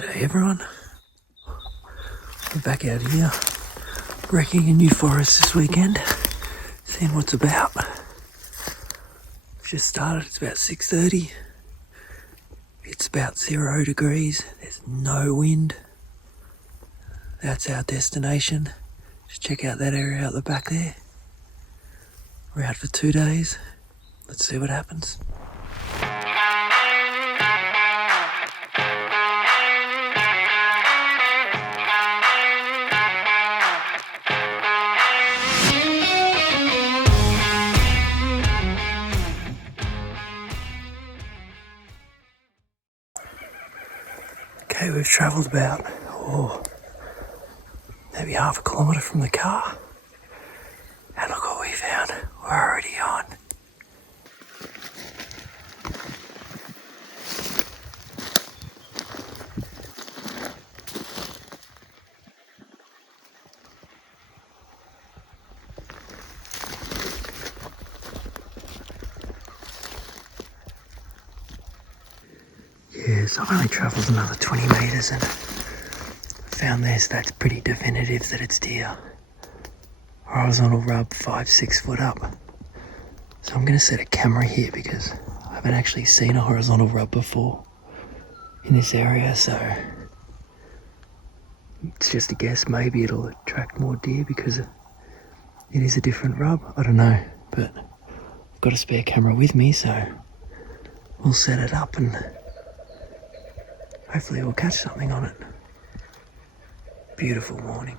G'day everyone, we're back out here wrecking a new forest this weekend, seeing what's about. Just started, it's about 6:30, it's about 0 degrees, there's no wind. That's our destination. Just check out that area out the back there. We're out for 2 days, let's see what happens. Okay, we've travelled about, maybe half a kilometre from the car. And look what we found. We're already on. Yeah, so I only travelled another 20 metres and found this. That's pretty definitive that it's deer. Horizontal rub 5-6 foot up. So I'm going to set a camera here because I haven't actually seen a horizontal rub before in this area, so it's just a guess. Maybe it'll attract more deer because it is a different rub. I don't know, but I've got a spare camera with me, so we'll set it up and hopefully we'll catch something on it. Beautiful morning.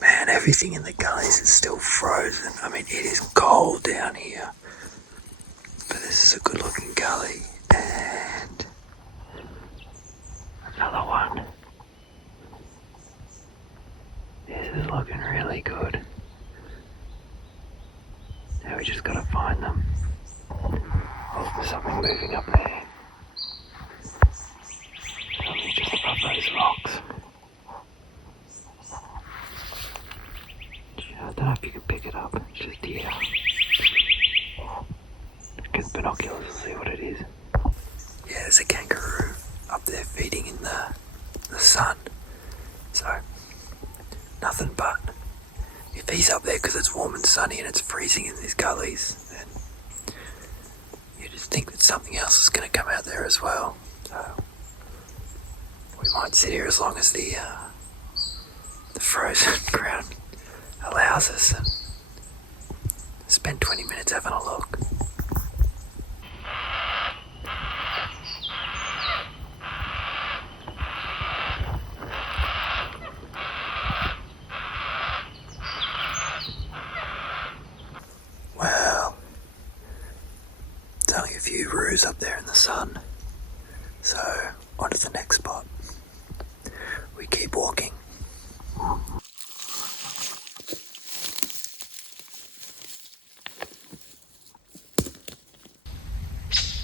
Man, everything in the gullies is still frozen. I mean, it is cold down here. But this is a good looking gully. And another one. This is looking really good. Now we just gotta find them. Oh, there's something moving up there. Something just above those rocks. I don't know if you can pick it up, it's just deer. Get binoculars and see what it is. Yeah, there's a kangaroo up there feeding in the sun. So, nothing but. If he's up there because it's warm and sunny and it's freezing in these gullies, then you just think that something else is going to come out there as well. So, we might sit here as long as the frozen ground allows us and spend 20 minutes having a look. Well, it's only a few roos up there in the sun, so on to the next spot. We keep walking.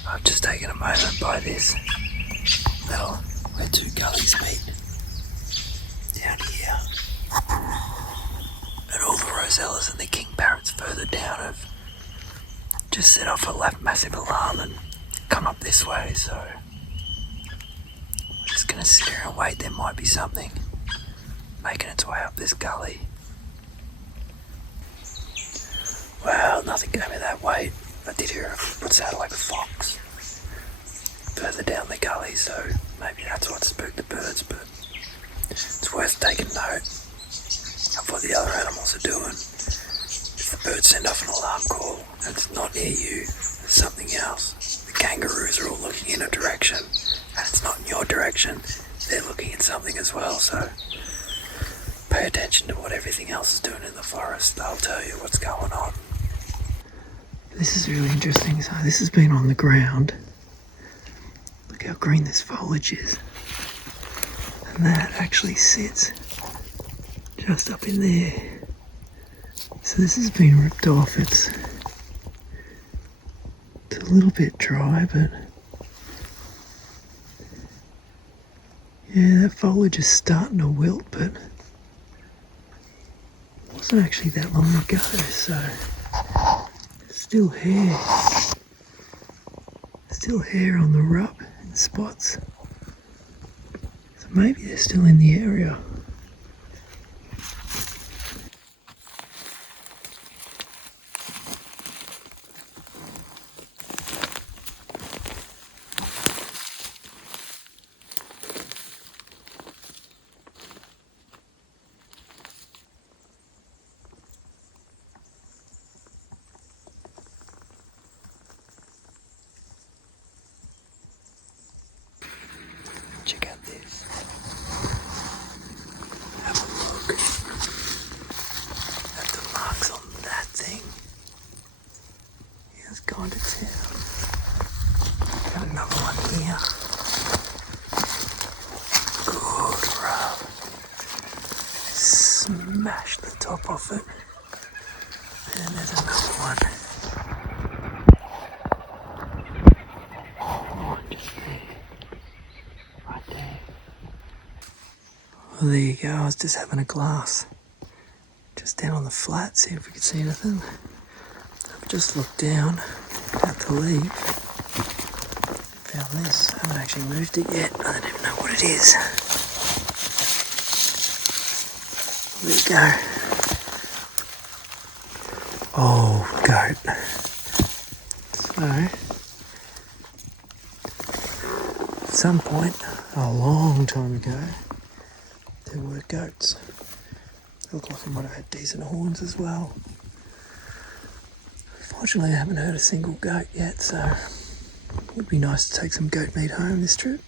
I've just taken a moment by this middle where two gullies meet down here, and all the rosellas and the king parrots further down have just set off a massive alarm and come up this way, so we're just going to sit here and wait. There might be something making its way up this gully. Well, nothing gave me that weight. I did hear what sounded like a fox further down the gully, so maybe that's what spooked the birds, but it's worth taking note of what the other animals are doing. If the birds send off an alarm call and it's not near you, there's something else. The kangaroos are all looking in a direction and it's not in your direction, they're looking at something as well, so pay attention to what everything else is doing in the forest. They'll tell you what's going on. This is really interesting. So this has been on the ground. Look how green this foliage is. And that actually sits just up in there. So this has been ripped off. It's a little bit dry, but yeah, that foliage is starting to wilt, but it wasn't actually that long ago, so still hair on the rub in spots. Maybe they're still in the area. Check out this. Have a look at the marks on that thing. He has gone to town. Got another one here. Good rub. Smash the top off it. And there's another one. Oh, just there. Right there. Well, there you go. I was just having a glass. Just down on the flat, see if we could see anything. I've just looked down, about to leave. Found this. I haven't actually moved it yet. I don't even know what it is. There you go. Oh, goat. So, at some point, a long time ago, there were goats. They look like they might have had decent horns as well. Fortunately, I haven't heard a single goat yet, so it would be nice to take some goat meat home this trip.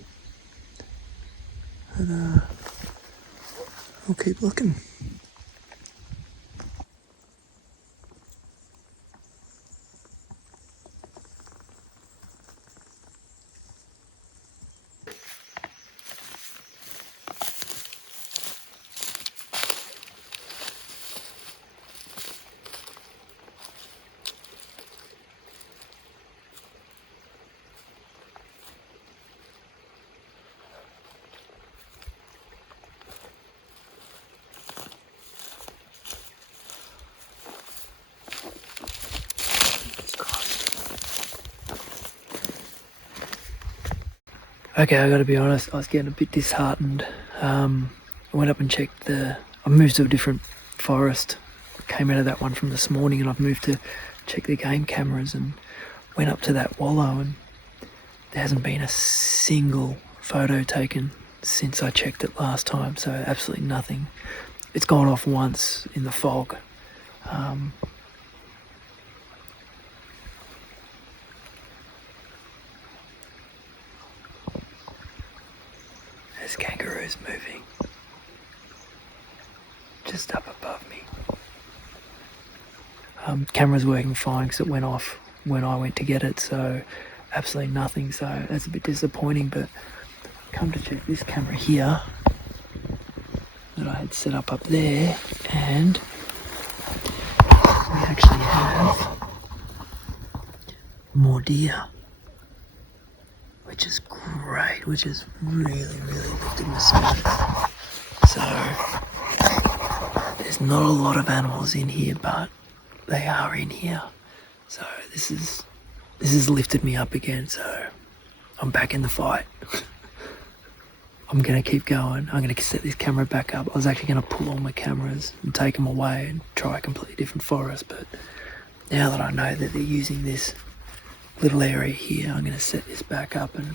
And we'll keep looking. Okay, I gotta be honest, I was getting a bit disheartened. I went up and checked I moved to a different forest. Came out of that one from this morning and I've moved to check the game cameras and went up to that wallow and there hasn't been a single photo taken since I checked it last time, so absolutely nothing. It's gone off once in the fog. There's kangaroos moving just up above me. Camera's working fine because it went off when I went to get it, so absolutely nothing, so that's a bit disappointing. But come to check this camera here that I had set up there, and we actually have more deer, which is great, which is really lifting the spirit. So there's not a lot of animals in here, but they are in here. So this has lifted me up again, so I'm back in the fight. I'm gonna keep going. I'm gonna set this camera back up. I was actually gonna pull all my cameras and take them away and try a completely different forest, but now that I know that they're using this little area here, I'm gonna set this back up and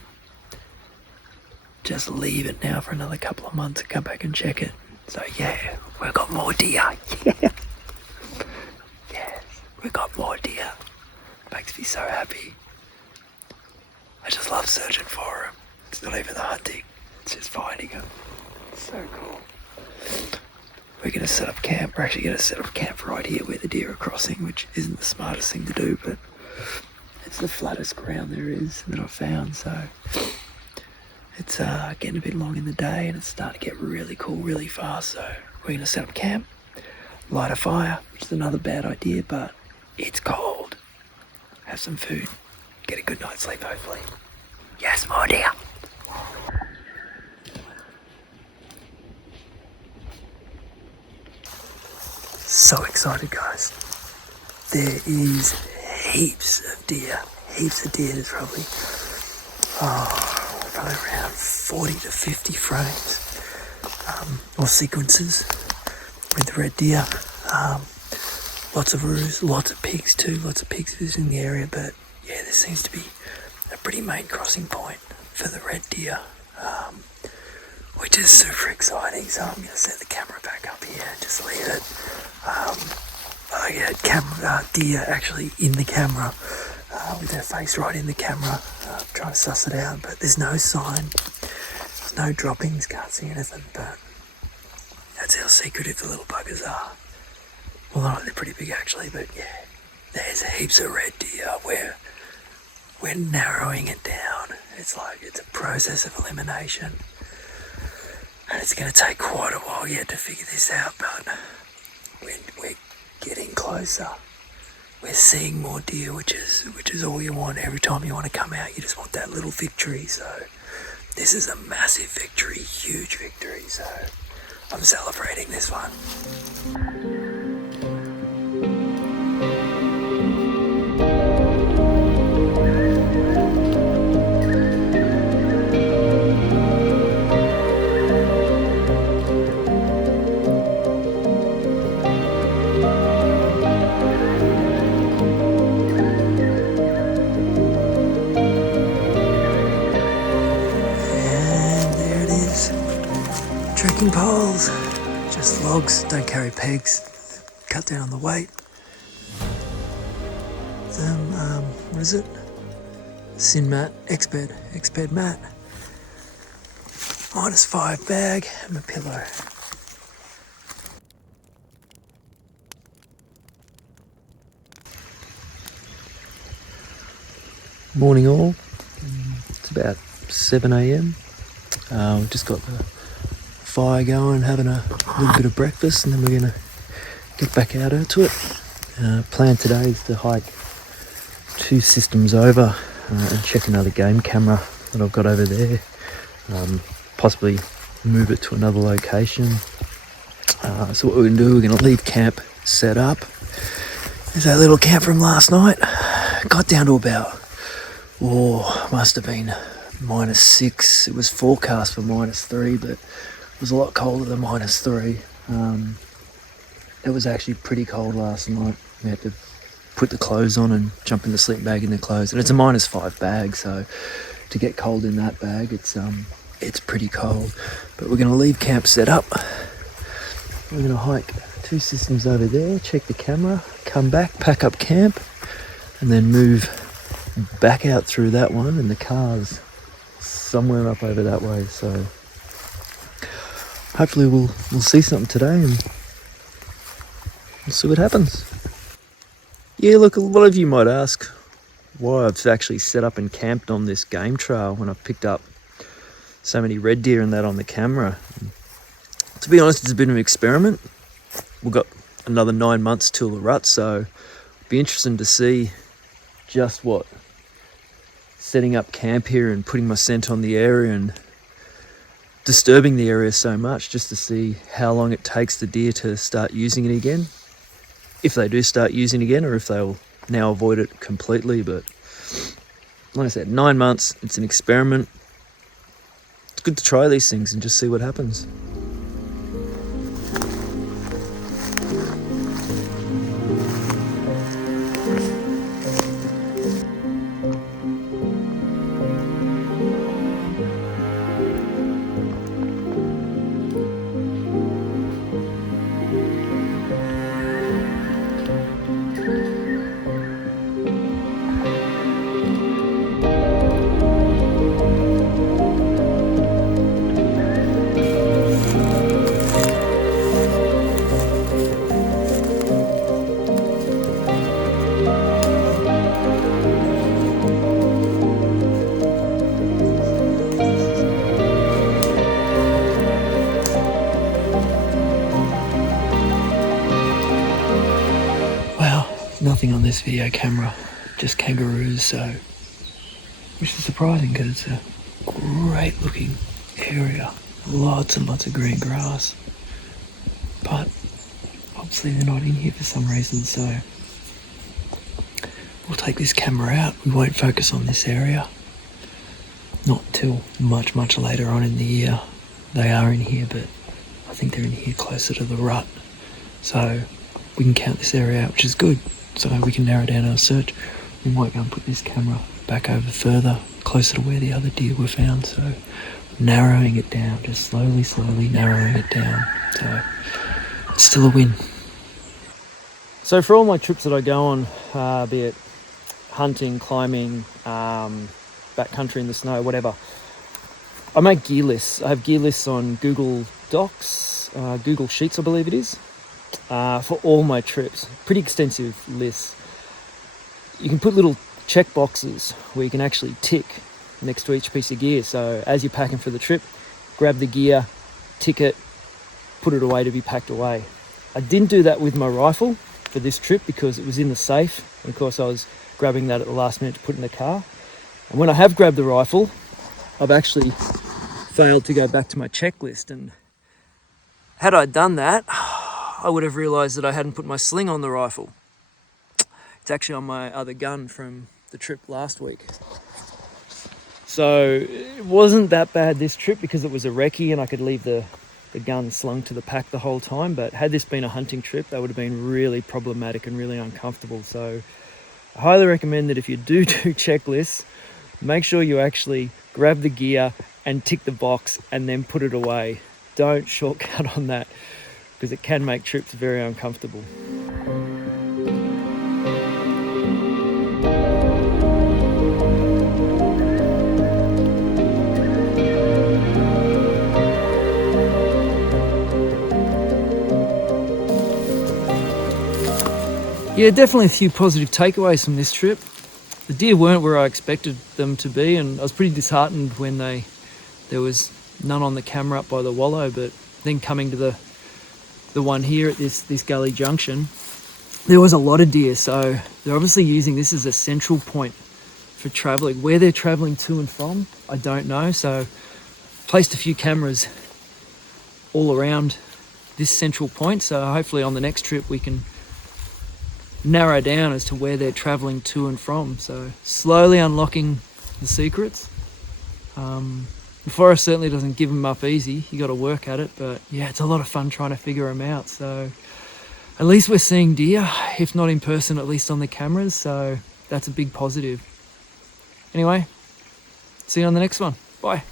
just leave it now for another couple of months and come back and check it. So yeah, we've got more deer. Yeah. Yes, we've got more deer. Makes me so happy. I just love searching for them. It's not even the hunting, it's just finding them. It's so cool. We're gonna set up camp. We're actually gonna set up camp right here where the deer are crossing, which isn't the smartest thing to do, but it's the flattest ground there is that I've found, so it's getting a bit long in the day and it's starting to get really cool really fast, so we're going to set up camp, light a fire, which is another bad idea, but it's cold. Have some food, get a good night's sleep hopefully. Yes, more deer. So excited, guys. There is heaps of deer. There's probably around 40 to 50 frames. or sequences with the red deer. Lots of roos, lots of pigs too, lots of pigs visiting the area, but yeah, this seems to be a pretty main crossing point for the red deer, which is super exciting. So I'm going to set the camera back up here and just leave it. I get deer actually in the camera, with their face right in the camera, trying to suss it out, but there's no sign, there's no droppings, can't see anything, but that's how secretive the little buggers are. Well, they're pretty big actually, but yeah, there's heaps of red deer. We're narrowing it down. It's like it's a process of elimination, and it's going to take quite a while yet to figure this out. But we're getting closer. We're seeing more deer, which is all you want. Every time you want to come out, you just want that little victory. So this is a massive victory, huge victory. So I'm celebrating this one. Trekking poles, just logs, don't carry pegs, cut down on the weight. What is it? Sin mat, X-bed mat. -5 bag and my pillow. Morning all, it's about 7 a.m. We've just got the fire going, having a little bit of breakfast, and then we're going to get back out into it. Plan today is to hike 2 systems over and check another game camera that I've got over there. Possibly move it to another location. So what we're going to do, we're going to leave camp set up. There's that little camp from last night. Got down to about, must have been -6. It was forecast for -3, but it was a lot colder than -3. It was actually pretty cold last night. We had to put the clothes on and jump in the sleep bag in the clothes. And it's a -5 bag, so to get cold in that bag, it's pretty cold. But we're going to leave camp set up. We're going to hike 2 systems over there, check the camera, come back, pack up camp, and then move back out through that one, and the car's somewhere up over that way. So hopefully we'll see something today and we'll see what happens. Yeah, look, a lot of you might ask why I've actually set up and camped on this game trail when I've picked up so many red deer and that on the camera. To be honest, it's a bit of an experiment. We've got another 9 months till the rut, so it'll be interesting to see just what setting up camp here and putting my scent on the area and disturbing the area so much, just to see how long it takes the deer to start using it again. If they do start using it again, or if they'll now avoid it completely. But like I said, 9 months, it's an experiment. It's good to try these things and just see what happens. Nothing on this video camera, just kangaroos, so, which is surprising because it's a great looking area, lots and lots of green grass, but obviously they're not in here for some reason, so we'll take this camera out. We won't focus on this area, not till much later on in the year. They are in here, but I think they're in here closer to the rut. So we can count this area out, which is good. So we can narrow down our search. We might go and put this camera back over further, closer to where the other deer were found. So narrowing it down, just slowly narrowing it down. So it's still a win. So for all my trips that I go on, be it hunting, climbing, backcountry in the snow, whatever, I make gear lists. I have gear lists on Google Docs, Google Sheets, I believe it is, for all my trips. Pretty extensive lists. You can put little check boxes where you can actually tick next to each piece of gear. So as you're packing for the trip, grab the gear, tick it, put it away to be packed away. I didn't do that with my rifle for this trip because it was in the safe. And of course I was grabbing that at the last minute to put in the car. And when I have grabbed the rifle, I've actually failed to go back to my checklist. And had I done that, I would have realised that I hadn't put my sling on the rifle. It's actually on my other gun from the trip last week. So it wasn't that bad this trip because it was a recce and I could leave the gun slung to the pack the whole time. But had this been a hunting trip, that would have been really problematic and really uncomfortable. So I highly recommend that if you do checklists, make sure you actually grab the gear and tick the box and then put it away. Don't shortcut on that because it can make trips very uncomfortable. Yeah, definitely a few positive takeaways from this trip. The deer weren't where I expected them to be, and I was pretty disheartened when there was none on the camera up by the wallow, but then coming to the one here at this gully junction, there was a lot of deer, so they're obviously using this as a central point for travelling. Where they're travelling to and from, I don't know, so placed a few cameras all around this central point, so hopefully on the next trip we can narrow down as to where they're travelling to and from. So slowly unlocking the secrets. The forest certainly doesn't give them up easy. You got to work at it, but yeah, it's a lot of fun trying to figure them out. So at least we're seeing deer, if not in person, at least on the cameras. So that's a big positive. Anyway, see you on the next one. Bye.